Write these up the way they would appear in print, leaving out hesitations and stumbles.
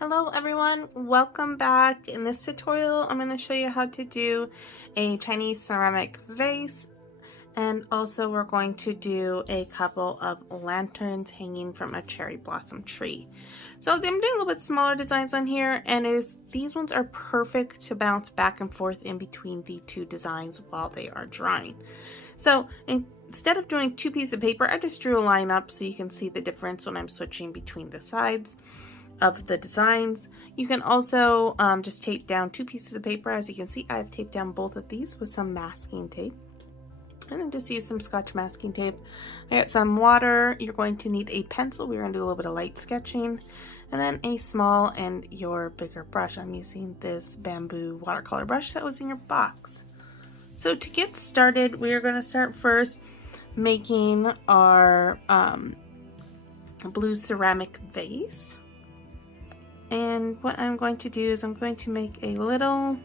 Hello everyone, welcome back. In this tutorial I'm going to show you how to do a Chinese ceramic vase, and also we're going to do a couple of lanterns hanging from a cherry blossom tree. So I'm doing a little bit smaller designs on here, and these ones are perfect to bounce back and forth in between the two designs while they are drying. So instead of doing two pieces of paper, I just drew a line up so you can see the difference when I'm switching between the sides of the designs. You can also just tape down two pieces of paper. As you can see, I've taped down both of these with some masking tape, and then just use some Scotch masking tape. I got some water. You're going to need a pencil. We're going to do a little bit of light sketching, and then a small and your bigger brush. I'm using this bamboo watercolor brush that was in your box. So to get started, we're going to start first making our blue ceramic vase. And what I'm going to do is I'm going to make a little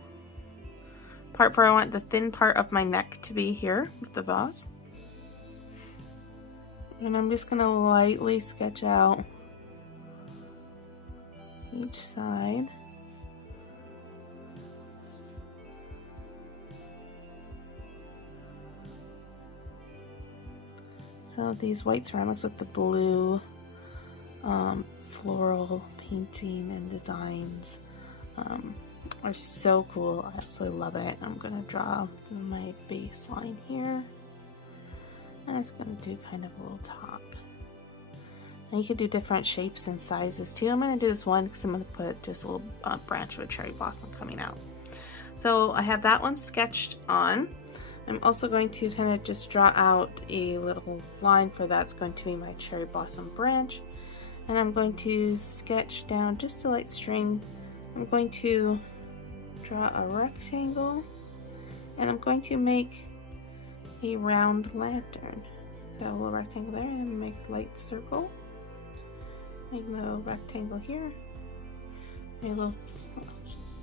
part where I want the thin part of my neck to be here with the vase. And I'm just going to lightly sketch out each side. So these white ceramics with the blue floral painting and designs are so cool. I absolutely love it. I'm gonna draw my baseline here. I'm just gonna do kind of a little top. And you could do different shapes and sizes too. I'm gonna do this one because I'm gonna put just a little branch of a cherry blossom coming out. So I have that one sketched on. I'm also going to kind of just draw out a little line for that's going to be my cherry blossom branch. And I'm going to sketch down just a light string. I'm going to draw a rectangle, and I'm going to make a round lantern. So a little rectangle there, and make a light circle. Make a little rectangle here. Make a little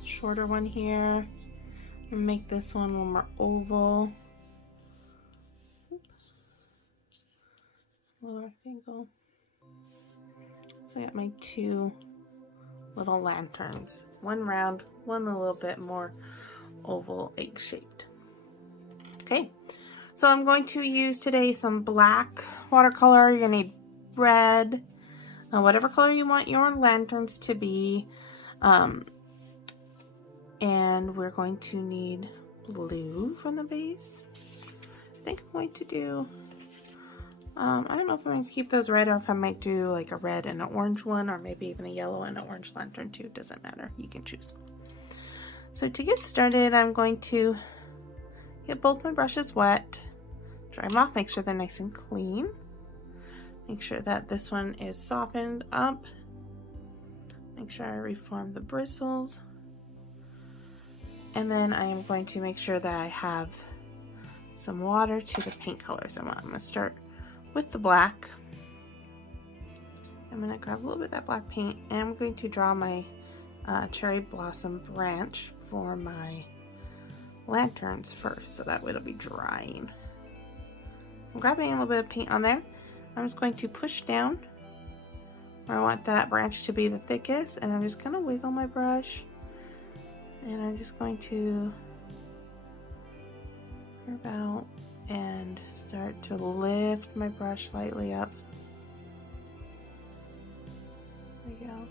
shorter one here. And make this one more oval. Oops. Little rectangle. So I got my two little lanterns. One round, one a little bit more oval, egg-shaped. Okay, so I'm going to use today some black watercolor. You're gonna need red, whatever color you want your lanterns to be. And we're going to need blue from the base. I think I'm going to do, I don't know if I'm going to keep those red or if I might do like a red and an orange one, or maybe even a yellow and an orange lantern too. Doesn't matter, you can choose. So to get started, I'm going to get both my brushes wet, dry them off, make sure they're nice and clean. Make sure that this one is softened up. Make sure I reform the bristles. And then I am going to make sure that I have some water to the paint colors I want. I'm going to start with the black. I'm going to grab a little bit of that black paint, and I'm going to draw my cherry blossom branch for my lanterns first, so that way it'll be drying. So I'm grabbing a little bit of paint on there. I'm just going to push down where I want that branch to be the thickest, and I'm just going to wiggle my brush. And I'm just going to curve out and start to lift my brush lightly up. There we go.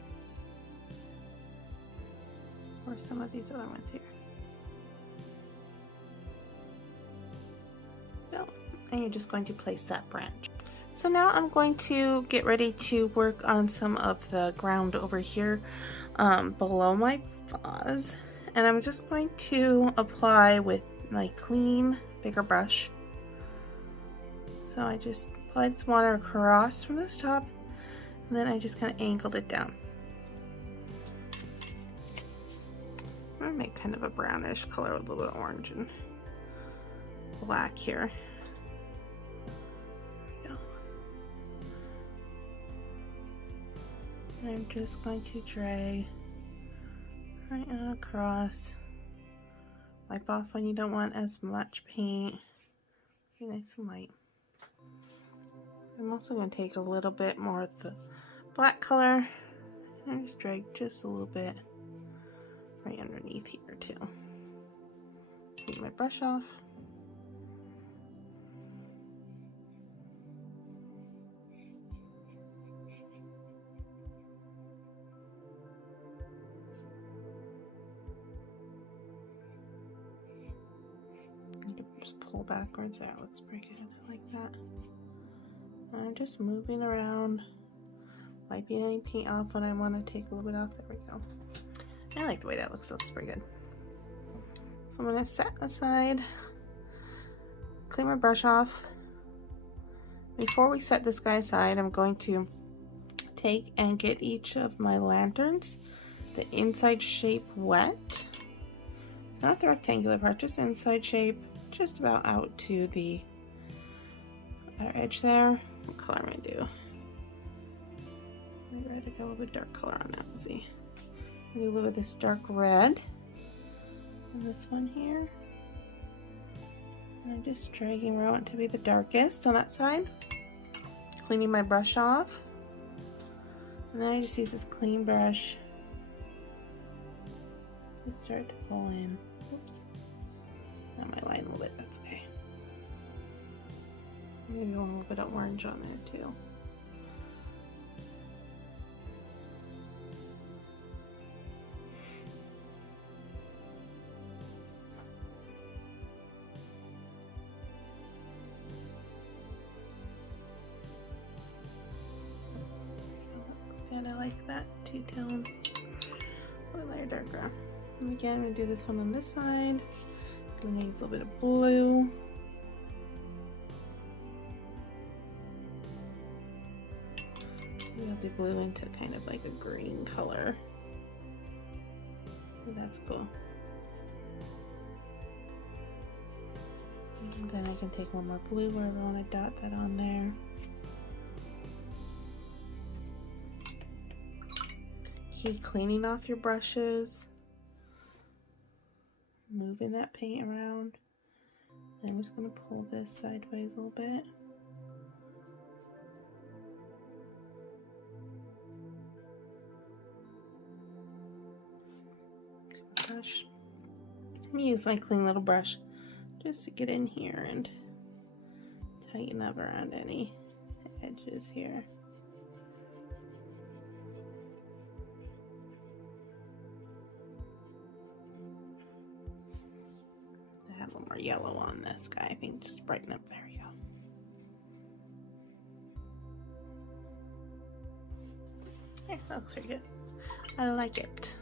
Or some of these other ones here. So, and you're just going to place that branch. So now I'm going to get ready to work on some of the ground over here below my vase. And I'm just going to apply with my clean, bigger brush. So I just applied some water across from this top, and then I just kind of angled it down. I'm going to make kind of a brownish color with a little bit of orange and black here. There we go. And I'm just going to drag right across. Wipe off when you don't want as much paint. Be nice and light. I'm also going to take a little bit more of the black color I just drag just a little bit right underneath here too. Take my brush off. I can just pull backwards. There, looks pretty good. I like that. I'm just moving around, wiping any paint off when I want to take a little bit off. There we go. I like the way that looks. Looks pretty good. So I'm going to set aside, clean my brush off. Before we set this guy aside, I'm going to take and get each of my lanterns, the inside shape wet. Not the rectangular part, just inside shape, just about out to the outer edge there. What color am I gonna do? Maybe I had to go a little bit dark color on that. Let's see. I'm gonna do a little bit of this dark red. And this one here. And I'm just dragging where I want it to be the darkest on that side. Cleaning my brush off. And then I just use this clean brush to start to pull in. Oops. Got my line a little bit, that's okay. Maybe a little bit of orange on there too. Looks good, I like that two-tone. A little lighter, darker. And again, I'm going to do this one on this side. I'm going to use a little bit of blue. I'll do blue into kind of like a green color. Oh, that's cool. And then I can take one more blue wherever I want to dot that on there. Keep cleaning off your brushes. Moving that paint around. I'm just going to pull this sideways a little bit. Brush. I'm going to use my clean little brush just to get in here and tighten up around any edges here. I have a little more yellow on this guy, I think, just brighten up. There we go. Yeah, that looks pretty good. I like it.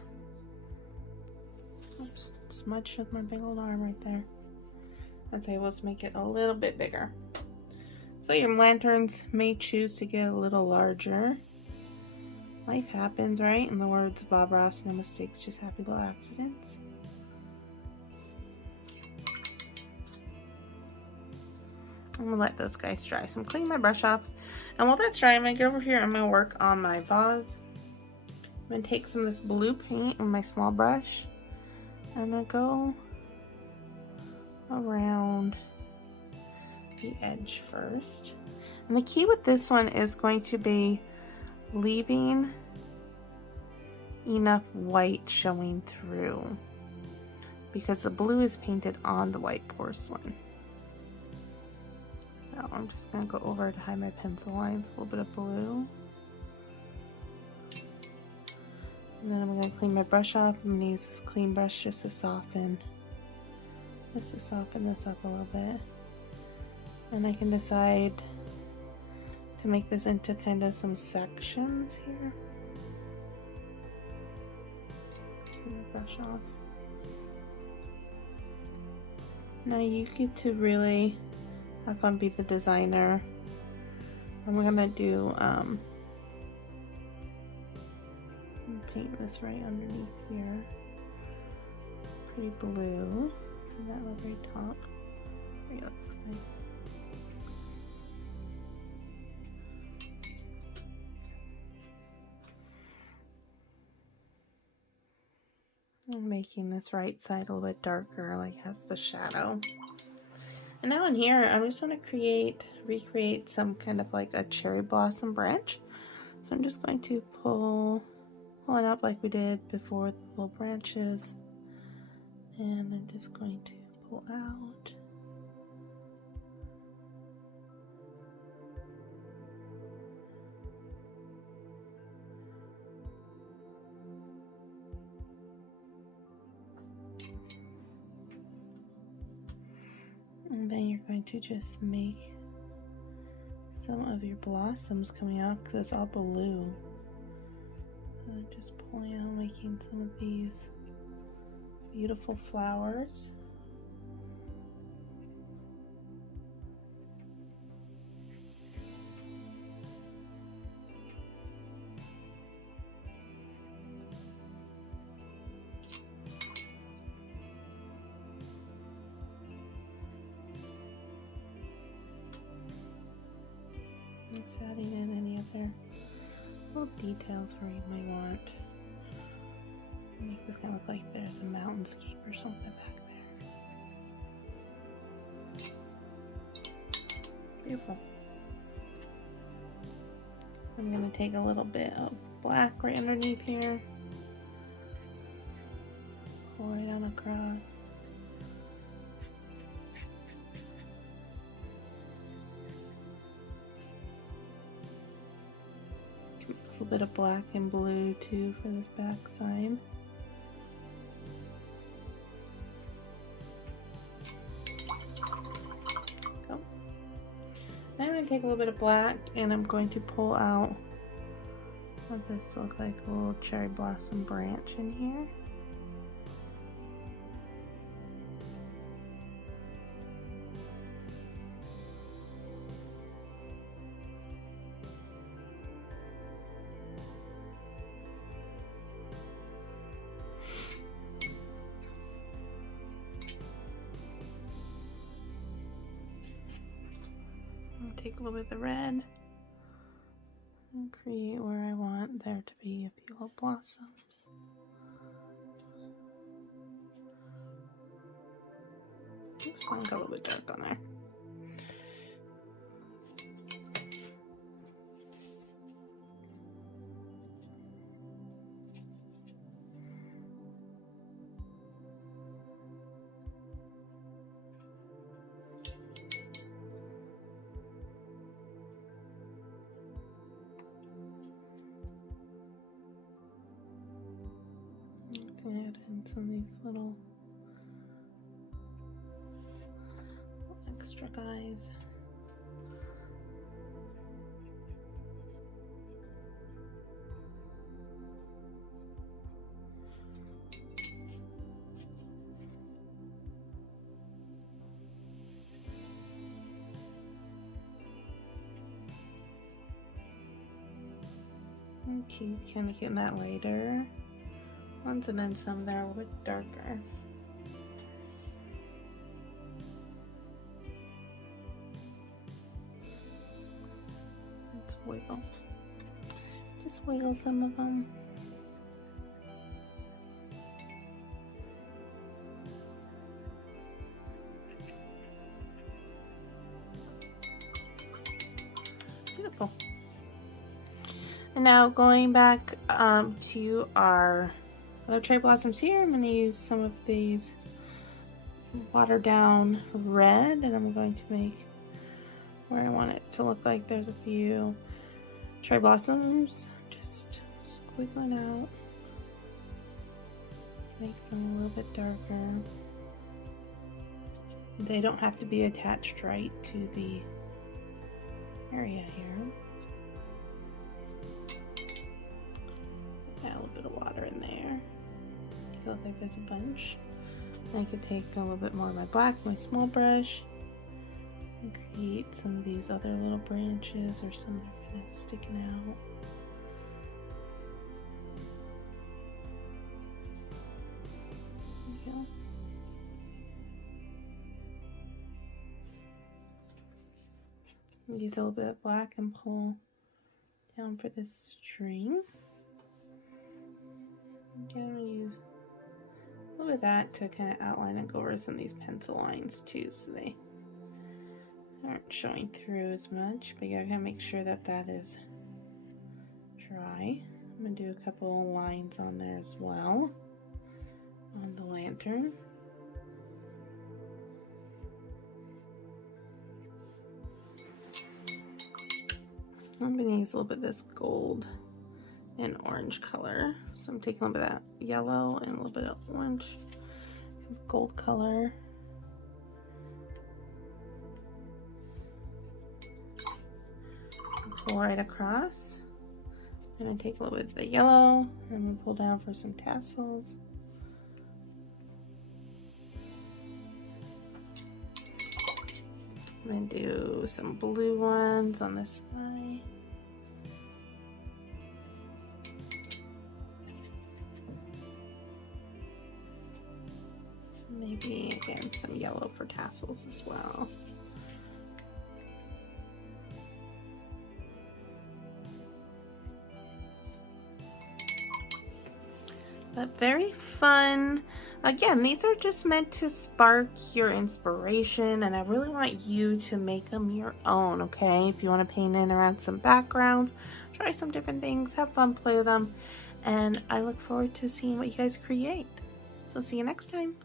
Oops, smudged with my big old arm right there. That's able to make it a little bit bigger. So your lanterns may choose to get a little larger. Life happens, right? In the words of Bob Ross, no mistakes, just happy little accidents. I'm gonna let those guys dry. So I'm cleaning my brush off. And while that's dry, I'm gonna go over here and I'm gonna work on my vase. I'm gonna take some of this blue paint with my small brush. I'm gonna go around the edge first. And the key with this one is going to be leaving enough white showing through, because the blue is painted on the white porcelain. So I'm just gonna go over to hide my pencil lines, a little bit of blue. And then I'm going to clean my brush off. I'm going to use this clean brush just to soften this up a little bit. And I can decide to make this into kind of some sections here. Clean my brush off. Now you get to really have fun, be the designer. And we're going to do paint this right underneath here. Pretty blue. And that little very top. There you go, looks nice. I'm making this right side a little bit darker, like has the shadow. And now in here, I just want to recreate some kind of like a cherry blossom branch. So I'm just going to pull pulling up like we did before with the little branches. And I'm just going to pull out. And then you're going to just make some of your blossoms coming out because it's all blue. And just pulling out, making some of these beautiful flowers. Just adding in any other little details where you may want. Make this kind of look like there's a mountainscape or something back there. Beautiful. I'm going to take a little bit of black right underneath here. Pull it on across. Just a little bit of black and blue too for this back side. I'm going to take a little bit of black and I'm going to pull out what this looks like, a little cherry blossom branch in here. Take a little bit of the red and create where I want there to be a few little blossoms. Oops, I got a little bit dark on there. Add in some of these little extra guys. Okay, kind of getting that later. Ones and then some that are a little bit darker. Let's wiggle. Just wiggle some of them. Beautiful. And now going back to our other cherry blossoms here, I'm going to use some of these watered down red, and I'm going to make where I want it to look like there's a few cherry blossoms, just squiggling out, make some a little bit darker. They don't have to be attached right to the area here. Add a little bit of water in there. I think there's a bunch. I could take a little bit more of my black, my small brush, and create some of these other little branches or some that are kind of sticking out. There we go. Use a little bit of black and pull down for this string. Again, I'm going to use a little bit of that to kind of outline and go over some of these pencil lines too, so they aren't showing through as much, but you gotta make sure that that is dry I'm going to do a couple lines on there as well on the lantern. I'm going to use a little bit of this gold and orange color. So I'm taking a little bit of that yellow and a little bit of orange, gold color. Pull right across. I'm going to take a little bit of the yellow and I'm going to pull down for some tassels. I'm going to do some blue ones on this side. Maybe again some yellow for tassels as well. But very fun. Again, these are just meant to spark your inspiration, and I really want you to make them your own, okay? If you want to paint in around some backgrounds, try some different things, have fun, play with them, and I look forward to seeing what you guys create. So see you next time.